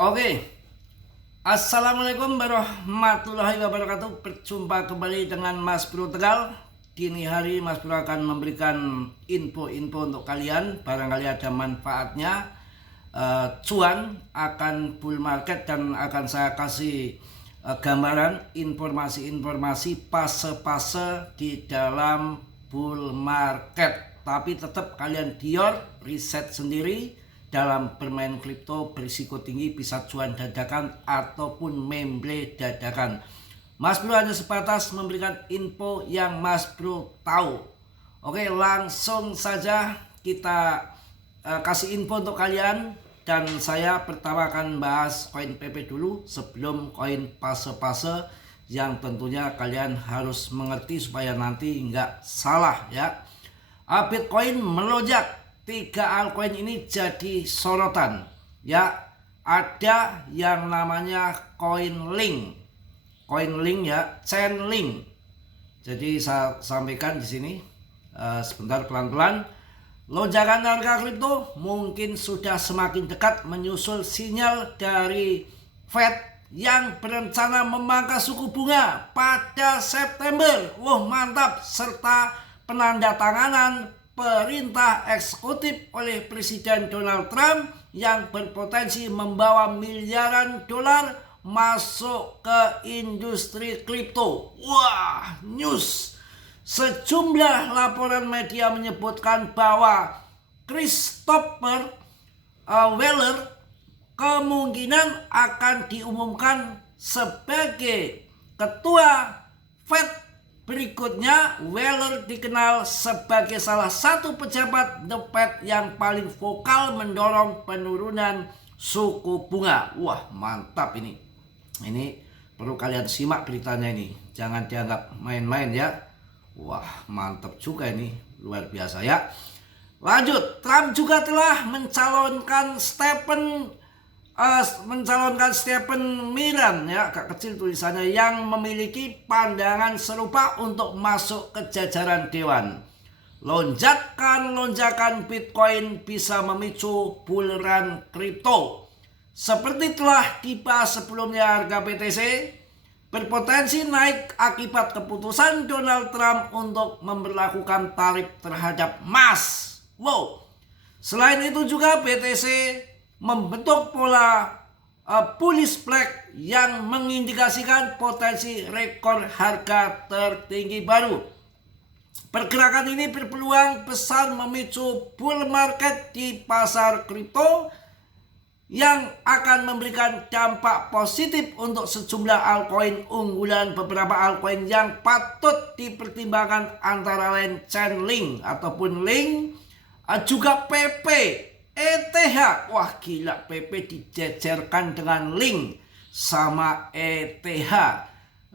Oke, Assalamualaikum warahmatullahi wabarakatuh. Berjumpa kembali dengan Mas Bro Tegal. Dini hari Mas Bro akan memberikan info-info untuk kalian. Barangkali ada manfaatnya. Cuan akan bull market dan akan saya kasih gambaran informasi-informasi fase-fase di dalam bull market. Tapi tetap kalian dior riset sendiri. Dalam bermain kripto berisiko tinggi, bisa cuan dadakan ataupun memble dadakan. Mas Bro hanya sebatas memberikan info yang Mas Bro tahu. Oke, langsung saja kita kasih info untuk kalian. Dan saya pertama akan bahas koin PP dulu sebelum koin fase-fase yang tentunya kalian harus mengerti supaya nanti nggak salah ya. Bitcoin melonjak. 3 altcoin ini jadi sorotan ya. Ada yang namanya Coinlink ya, Chainlink. Jadi saya sampaikan di sini sebentar pelan-pelan. Lonjakan harga kripto mungkin sudah semakin dekat menyusul sinyal dari Fed yang berencana memangkas suku bunga pada September. Wah, mantap, serta penandatanganan perintah eksekutif oleh Presiden Donald Trump yang berpotensi membawa miliaran dolar masuk ke industri kripto. Wah, news. Sejumlah laporan media menyebutkan bahwa Christopher Waller kemungkinan akan diumumkan sebagai ketua Fed. Berikutnya, Waller dikenal sebagai salah satu pejabat The Fed yang paling vokal mendorong penurunan suku bunga. Wah, mantap ini. Ini perlu kalian simak beritanya ini. Jangan dianggap main-main ya. Wah, mantap juga ini. Luar biasa ya. Lanjut, Trump juga telah mencalonkan Stephen Miran ya, agak kecil tulisannya, yang memiliki pandangan serupa untuk masuk ke jajaran dewan. Lonjakan Bitcoin bisa memicu bull run kripto. Seperti telah dibahas sebelumnya, harga BTC berpotensi naik akibat keputusan Donald Trump untuk memberlakukan tarif terhadap emas. Wow. Selain itu juga BTC membentuk pola bullish flag yang mengindikasikan potensi rekor harga tertinggi baru. Pergerakan ini berpeluang besar memicu bull market di pasar kripto yang akan memberikan dampak positif untuk sejumlah altcoin unggulan. Beberapa altcoin yang patut dipertimbangkan antara lain Chainlink ataupun Link, juga PP, ETH. Wah, gila, PP dijejerkan dengan Link sama ETH.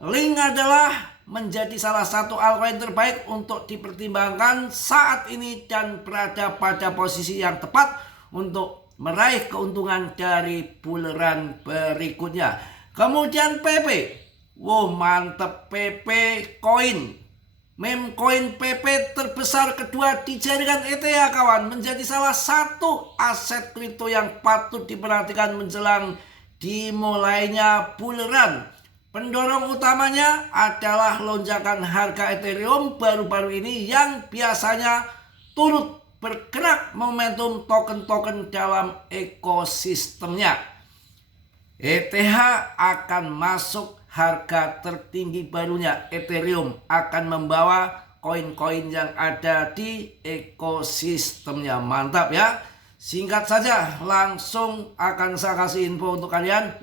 Link adalah menjadi salah satu altcoin terbaik untuk dipertimbangkan saat ini dan berada pada posisi yang tepat untuk meraih keuntungan dari bull run berikutnya. Kemudian PP. Wow, mantep, PP coin. Meme coin PP terbesar kedua di jaringan ETH kawan, menjadi salah satu aset kripto yang patut diperhatikan menjelang dimulainya bull run. Pendorong utamanya adalah lonjakan harga Ethereum baru-baru ini yang biasanya turut bergerak momentum token-token dalam ekosistemnya. ETH akan masuk harga tertinggi barunya. Ethereum akan membawa koin-koin yang ada di ekosistemnya. Mantap ya. Singkat saja, langsung akan saya kasih info untuk kalian.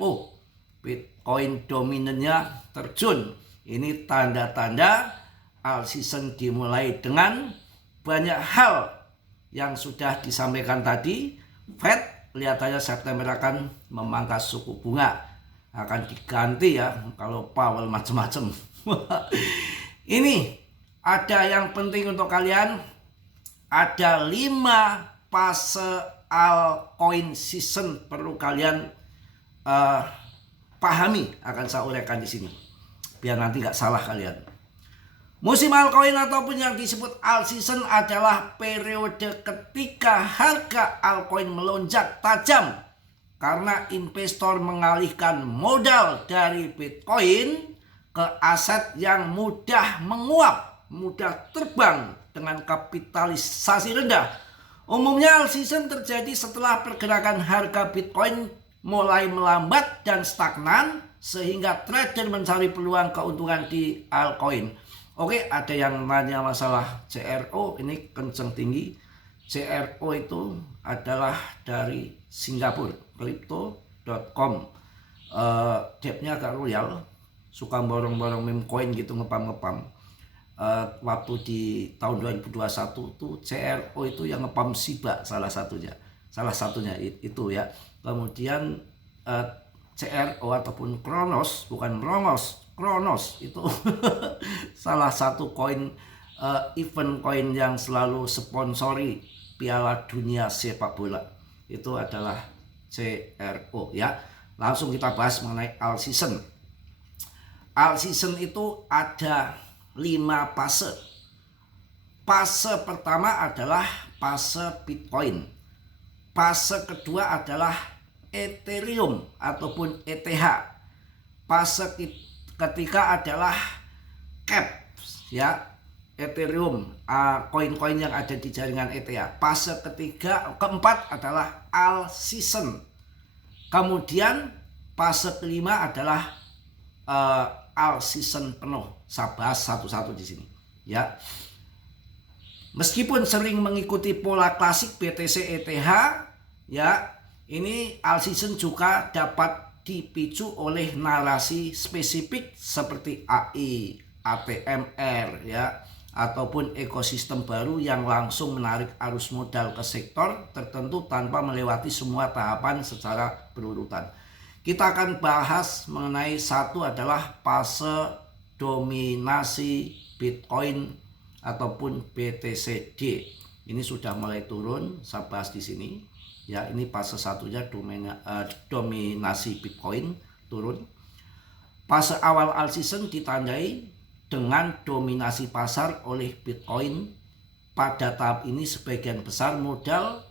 Bitcoin dominannya terjun. Ini tanda-tanda all season dimulai dengan banyak hal yang sudah disampaikan tadi. Fed kelihatannya September akan memangkas suku bunga. Akan diganti ya kalau Powell macam-macam. Ini ada yang penting untuk kalian. Ada 5 fase altcoin season perlu kalian pahami. Akan saya uraikan di sini biar nanti nggak salah kalian. Musim altcoin ataupun yang disebut alt season adalah periode ketika harga altcoin melonjak tajam karena investor mengalihkan modal dari Bitcoin ke aset yang mudah menguap, mudah terbang dengan kapitalisasi rendah. Umumnya all season terjadi setelah pergerakan harga Bitcoin mulai melambat dan stagnan, sehingga trader mencari peluang keuntungan di altcoin. Oke, ada yang nanya masalah CRO, ini kenceng tinggi. CRO itu adalah dari Singapura, crypto.com. Depnya agak royal, suka borong-borong meme coin gitu, ngepam-ngepam. Waktu di tahun 2021 tuh CRO itu yang ngepam Shiba salah satunya itu ya. Kemudian CRO ataupun Kronos, bukan Kronos itu salah satu koin, event koin yang selalu sponsori Piala Dunia sepak bola, itu adalah CRO ya. Langsung kita bahas mengenai all season. All season itu ada 5 fase. Fase pertama adalah fase Bitcoin. Fase kedua adalah Ethereum ataupun ETH. Fase ketiga adalah CAP ya, Ethereum, koin-koin yang ada di jaringan ETH. Fase keempat adalah all season. Kemudian fase kelima adalah all season penuh. Saya bahas satu-satu di sini ya. Meskipun sering mengikuti pola klasik BTC ETH ya, ini all season juga dapat dipicu oleh narasi spesifik seperti AI, ATMR ya, ataupun ekosistem baru yang langsung menarik arus modal ke sektor tertentu tanpa melewati semua tahapan secara berurutan. Kita akan bahas mengenai satu adalah fase dominasi Bitcoin ataupun BTCD. Ini sudah mulai turun, saya bahas di sini. Ya, ini fase satunya dominasi Bitcoin turun. Fase awal all season ditandai dengan dominasi pasar oleh Bitcoin. Pada tahap ini sebagian besar modal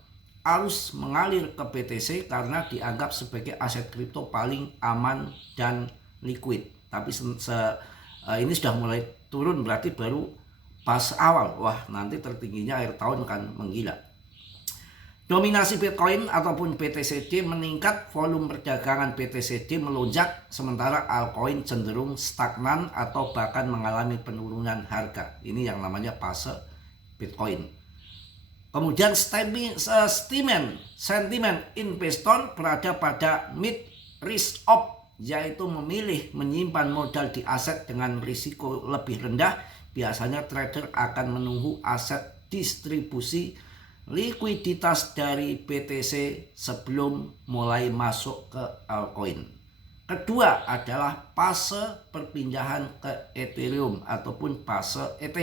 harus mengalir ke BTC karena dianggap sebagai aset kripto paling aman dan liquid. Tapi ini sudah mulai turun, berarti baru fase awal. Wah, nanti tertingginya akhir tahun kan menggila. Dominasi Bitcoin ataupun BTCD meningkat, volume perdagangan BTCD melonjak, sementara altcoin cenderung stagnan atau bahkan mengalami penurunan harga. Ini yang namanya fase Bitcoin. Kemudian sentimen investor berada pada mid risk off, yaitu memilih menyimpan modal di aset dengan risiko lebih rendah. Biasanya trader akan menunggu aset distribusi likuiditas dari BTC sebelum mulai masuk ke altcoin. Kedua adalah fase perpindahan ke Ethereum ataupun fase ETH.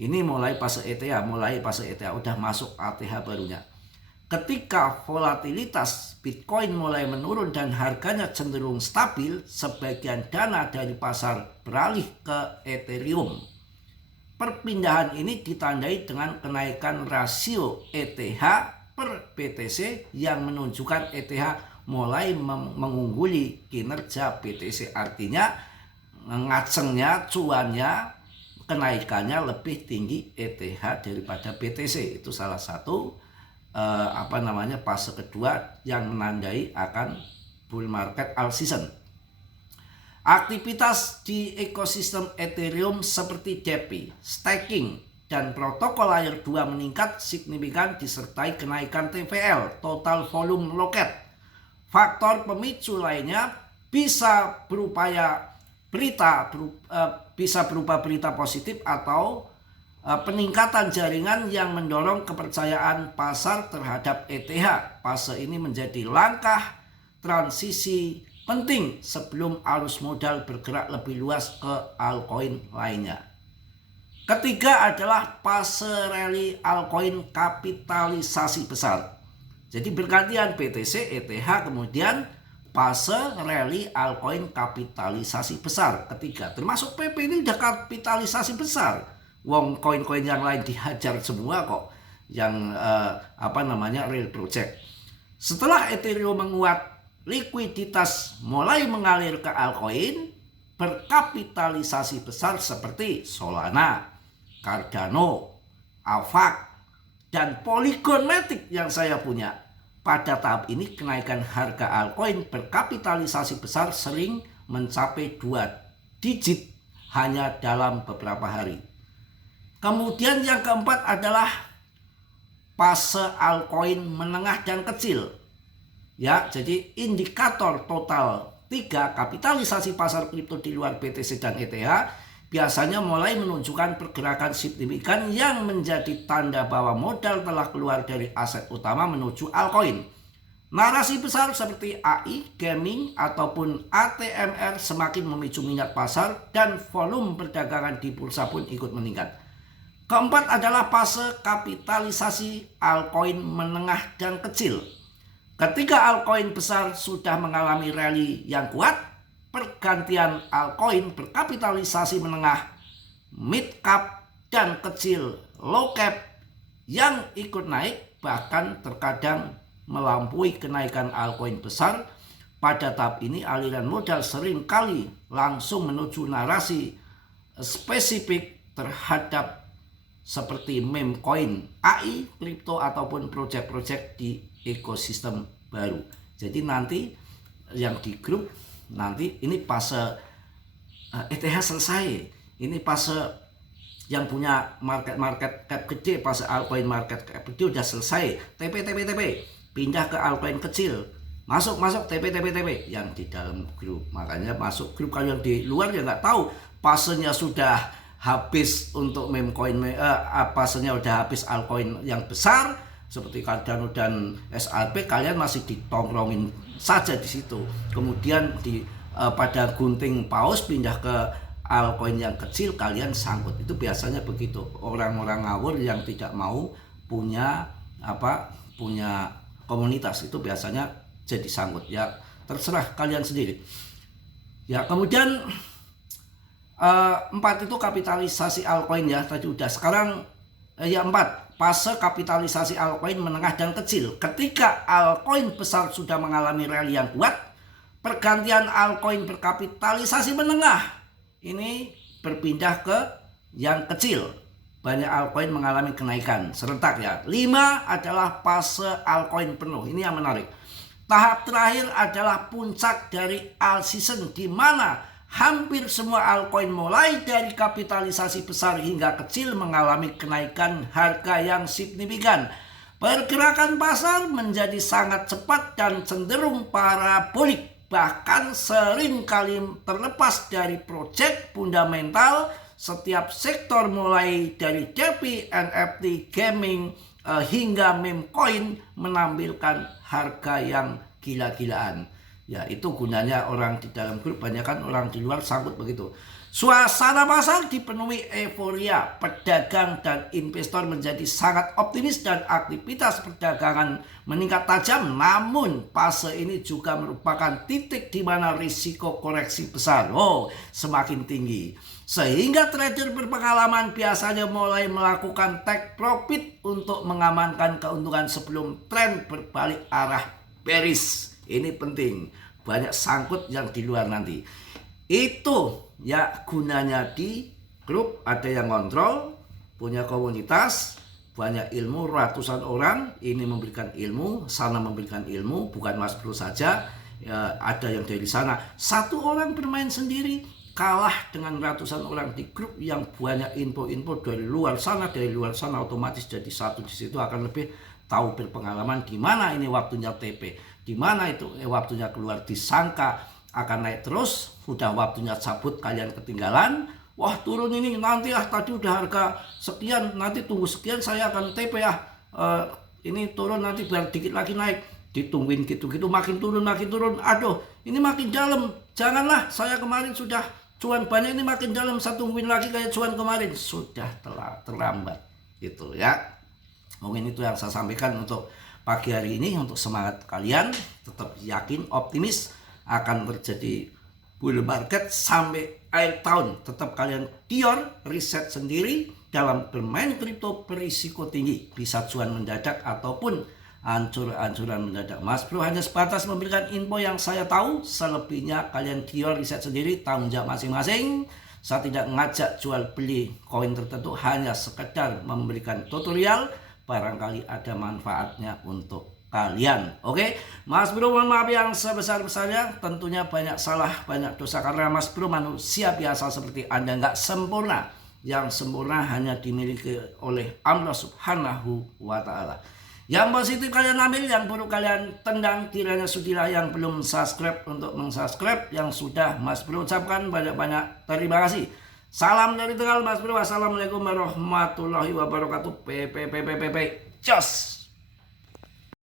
Ini mulai fase ETH, udah masuk ATH barunya. Ketika volatilitas Bitcoin mulai menurun dan harganya cenderung stabil, sebagian dana dari pasar beralih ke Ethereum. Perpindahan ini ditandai dengan kenaikan rasio ETH per BTC yang menunjukkan ETH mulai mengungguli kinerja BTC. Artinya ngacengnya, cuannya, kenaikannya lebih tinggi ETH daripada BTC. Itu salah satu fase kedua yang menandai akan bull market all season. Aktivitas di ekosistem Ethereum seperti DeFi, staking, dan protokol layer 2 meningkat signifikan disertai kenaikan TVL, total volume locket. Faktor pemicu lainnya bisa berupa berita positif atau peningkatan jaringan yang mendorong kepercayaan pasar terhadap ETH. Fase ini menjadi langkah transisi penting sebelum arus modal bergerak lebih luas ke altcoin lainnya. Ketiga adalah fase rally altcoin kapitalisasi besar. Jadi bergantian BTC, ETH, kemudian fase rally altcoin kapitalisasi besar ketiga. Termasuk PP ini udah kapitalisasi besar. Wong koin-koin yang lain dihajar semua kok, yang real project. Setelah Ethereum menguat, likuiditas mulai mengalir ke altcoin berkapitalisasi besar seperti Solana, Cardano, Avax, dan Polygon Matic yang saya punya. Pada tahap ini kenaikan harga altcoin berkapitalisasi besar sering mencapai 2 digit hanya dalam beberapa hari. Kemudian yang keempat adalah fase altcoin menengah dan kecil. Ya, jadi indikator total 3 kapitalisasi pasar kripto di luar BTC dan ETH biasanya mulai menunjukkan pergerakan signifikan yang menjadi tanda bahwa modal telah keluar dari aset utama menuju altcoin. Narasi besar seperti AI, gaming, ataupun ATMR semakin memicu minat pasar dan volume perdagangan di bursa pun ikut meningkat. Keempat adalah fase kapitalisasi altcoin menengah dan kecil. Ketika altcoin besar sudah mengalami rally yang kuat, pergantian altcoin berkapitalisasi menengah, mid cap, dan kecil low cap yang ikut naik, bahkan terkadang melampaui kenaikan altcoin besar. Pada tahap ini aliran modal sering kali langsung menuju narasi spesifik terhadap seperti meme coin, AI, kripto, ataupun project-project di ekosistem baru. Jadi nanti yang di grup, nanti ini fase ETH selesai, ini fase yang punya market cap gede, fase altcoin market cap gede udah selesai, TP, pindah ke altcoin kecil, masuk TP yang di dalam grup. Makanya masuk grup. Kalau yang di luar ya nggak tahu, fasenya sudah habis untuk meme coin, fasenya udah habis altcoin yang besar seperti Cardano dan SRP, kalian masih ditongkrongin saja di situ. Kemudian pada gunting paus pindah ke altcoin yang kecil, kalian sangkut. Itu biasanya begitu. Orang-orang ngawur yang tidak mau punya komunitas itu biasanya jadi sangkut. Ya terserah kalian sendiri. Ya kemudian 4 itu kapitalisasi altcoin ya tadi udah. Sekarang 4 fase kapitalisasi altcoin menengah dan kecil. Ketika altcoin besar sudah mengalami rally yang kuat, pergantian altcoin berkapitalisasi menengah ini berpindah ke yang kecil. Banyak altcoin mengalami kenaikan serentak ya. 5 adalah fase altcoin penuh. Ini yang menarik. Tahap terakhir adalah puncak dari alt season, di mana hampir semua altcoin mulai dari kapitalisasi besar hingga kecil mengalami kenaikan harga yang signifikan. Pergerakan pasar menjadi sangat cepat dan cenderung parabolik, bahkan sering kali terlepas dari proyek fundamental. Setiap sektor mulai dari DeFi, NFT, gaming, hingga meme coin menampilkan harga yang gila-gilaan. Ya itu gunanya orang di dalam grup, banyak kan orang di luar sangkut begitu. Suasana pasar dipenuhi euforia, pedagang dan investor menjadi sangat optimis dan aktivitas perdagangan meningkat tajam. Namun fase ini juga merupakan titik di mana risiko koreksi besar semakin tinggi. Sehingga trader berpengalaman biasanya mulai melakukan take profit untuk mengamankan keuntungan sebelum tren berbalik arah bearish. Ini penting, banyak sangkut yang di luar nanti. Itu ya gunanya di grup, ada yang kontrol, punya komunitas, banyak ilmu, ratusan orang, ini memberikan ilmu, sana memberikan ilmu, bukan Mas Bro saja, ya, ada yang dari sana. Satu orang bermain sendiri kalah dengan ratusan orang di grup yang banyak info-info dari luar sana. Dari luar sana otomatis jadi satu, di situ akan lebih tahu, berpengalaman di mana ini waktunya TP, di mana itu waktunya keluar, disangka akan naik terus, udah waktunya cabut kalian ketinggalan. Wah turun ini nanti tadi udah harga sekian, nanti tunggu sekian saya akan TP ini turun nanti biar dikit lagi naik, ditungguin gitu-gitu makin turun, aduh ini makin dalam, janganlah, saya kemarin sudah cuan banyak, ini makin dalam, saya tungguin lagi kayak cuan kemarin, sudah terlambat gitu ya. Mungkin itu yang saya sampaikan untuk pagi hari ini, untuk semangat kalian tetap yakin, optimis akan terjadi bull market sampai akhir tahun. Tetap kalian riset sendiri dalam bermain kripto berisiko tinggi, bisa cuan mendadak ataupun ancur-ancuran mendadak. Mas Bro hanya sebatas memberikan info yang saya tahu, selebihnya kalian riset sendiri, tanggung jawab masing-masing. Saya tidak ngajak jual beli koin tertentu, hanya sekedar memberikan tutorial, barangkali ada manfaatnya untuk kalian. Oke, Mas Bro mohon maaf yang sebesar-besarnya, tentunya banyak salah, banyak dosa, karena Mas Bro manusia biasa seperti Anda, nggak sempurna. Yang sempurna hanya dimiliki oleh Allah Subhanahu wa Ta'ala. Yang positif kalian ambil, yang buruk kalian tendang. Kiranya sudilah yang belum subscribe untuk mensubscribe, yang sudah Mas Bro ucapkan banyak-banyak terima kasih. Salam dari Tegal Mas Bro. Wassalamualaikum warahmatullahi wabarakatuh. Jos.